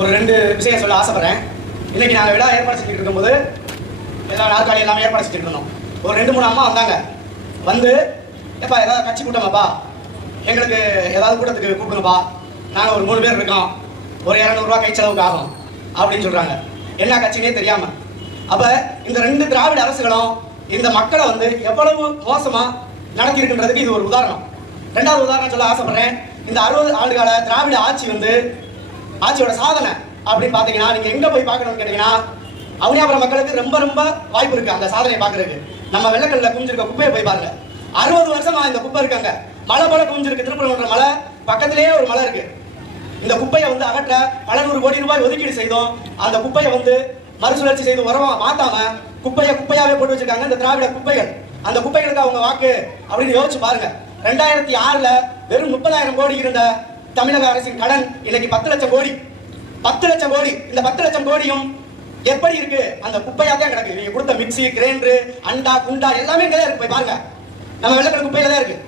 ஒரு 2 விஷயம் சொல்ல ஆசைப்படுறேன். இன்னைக்கு நாங்கள் விழா ஏற்பாடு செஞ்சுட்டு இருக்கும்போது எல்லா நாற்காலி எல்லாமே ஏற்பாடு செஞ்சுட்டு இருந்தோம். ஒரு 2-3 அம்மா வந்தாங்க. வந்து எப்பா ஏதாவது கட்சி கூட்டமாப்பா, எங்களுக்கு ஏதாவது கூட்டத்துக்கு கூப்பிடுங்கப்பா, நாங்கள் ஒரு 3 பேர் இருக்கோம், ஒரு 200 ரூபா கை செலவுக்கு ஆகும் அப்படின்னு சொல்றாங்க. என்ன கட்சினே தெரியாம. அப்ப இந்த 2 திராவிட அரசுகளும் இந்த மக்களை வந்து எவ்வளவு மோசமா நடத்தி இருக்கின்றதுக்கு இது ஒரு உதாரணம். 2வது உதாரணம் சொல்ல ஆசைப்படுறேன். இந்த 60 ஆண்டுகால திராவிட ஆட்சி வந்து ஆட்சியோட சாதனை அப்படின்னு பாத்தீங்கன்னா நீங்க எங்க போய் பார்க்கணும்னு கேட்டீங்கன்னா அவனியாபுரம் மக்களுக்கு ரொம்ப ரொம்ப வாய்ப்பு இருக்கு அந்த சாதனையை பாக்குறதுக்கு. நம்ம வெள்ளக்கல்ல குமிஞ்சிருக்க குப்பையை போய் பாருங்க. 60 வருஷமா இந்த குப்பை இருக்காங்க. மலை போல குமிஞ்சிருக்கு. திருப்பரங்குன்ற மலை பக்கத்திலேயே ஒரு மலை இருக்கு. இந்த குப்பையை வந்து அகற்ற பல 100 கோடி ரூபாய் ஒதுக்கீடு செய்தோம். அந்த குப்பையை வந்து மறுசுழற்சி செய்து உரமா மாத்தாம குப்பையை குப்பையாவே போட்டு வச்சிருக்காங்க இந்த திராவிட குப்பைகள். அந்த குப்பைகளுக்கு அவங்க வாக்கு அப்படின்னு யோசிச்சு பாருங்க. 2006ல வெறும் 30,000 கோடி இருந்த தமிழக அரசின் கடன் இன்னைக்கு 10 லட்சம் கோடி. 10 லட்சம் கோடி. இந்த 10 லட்சம் கோடியும் எப்படி இருக்கு? அந்த குப்பையா தான் கிடக்கு. நீங்க கொடுத்த மிக்சி, கிரைண்டர், அண்டா, குண்டா எல்லாமே இங்கே தான் இருக்கு. போய் பாருங்க. நம்ம வெள்ளக்கல் குப்பையில தான் இருக்கு.